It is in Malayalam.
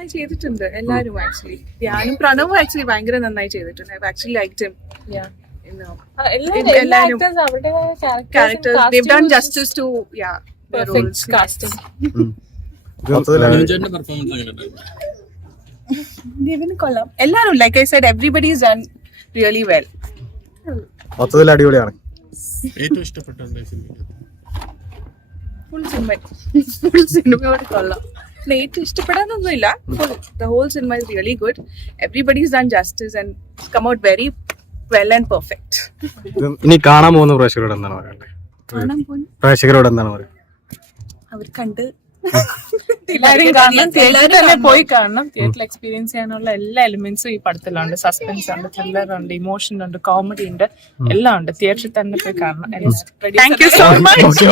നന്നായി ചെയ്തിട്ടുണ്ട് എല്ലാരും ആക്ച്വലി. ധ്യാനും പ്രണവും ആക്ച്വലി ഭയങ്കര നന്നായി ചെയ്തിട്ടുണ്ട്. I actually liked him. Characters, they've done justice to their roles. casting. Devin കൊള്ളാം. എല്ലാരും like I said, everybody is done really well. മൊത്തത്തിൽ അടിപൊളിയാണ്. ഏറ്റവും ഇഷ്ടപ്പെട്ട ഫുൾ സിനിമയോട് കൊള്ളാം. ഏറ്റവും ഇഷ്ടപ്പെടാനൊന്നുമില്ല. The whole cinema is really good. Everybody has done justice and come out very well and perfect. ഇനി കാണാൻ പോകുന്ന പ്രേക്ഷകരോട് എന്താണ് പറയുന്നത്? പ്രേക്ഷകരോട് എന്താണ് പറയുക? അവർ കണ്ട് എല്ലാരും കാണണം, തിയേറ്ററിൽ തന്നെ പോയി കാണണം. തിയേറ്ററിൽ എക്സ്പീരിയൻസ് ചെയ്യാനുള്ള എല്ലാ എലിമെന്റ്സും ഈ പടത്തിലുണ്ട്. സസ്പെൻസ് ഉണ്ട്, ത്രില്ലർ ഉണ്ട്, ഇമോഷൻ ഉണ്ട്, കോമഡി ഉണ്ട്, എല്ലാം ഉണ്ട്. തിയേറ്ററിൽ തന്നെ പോയി കാണണം. Thank you so much.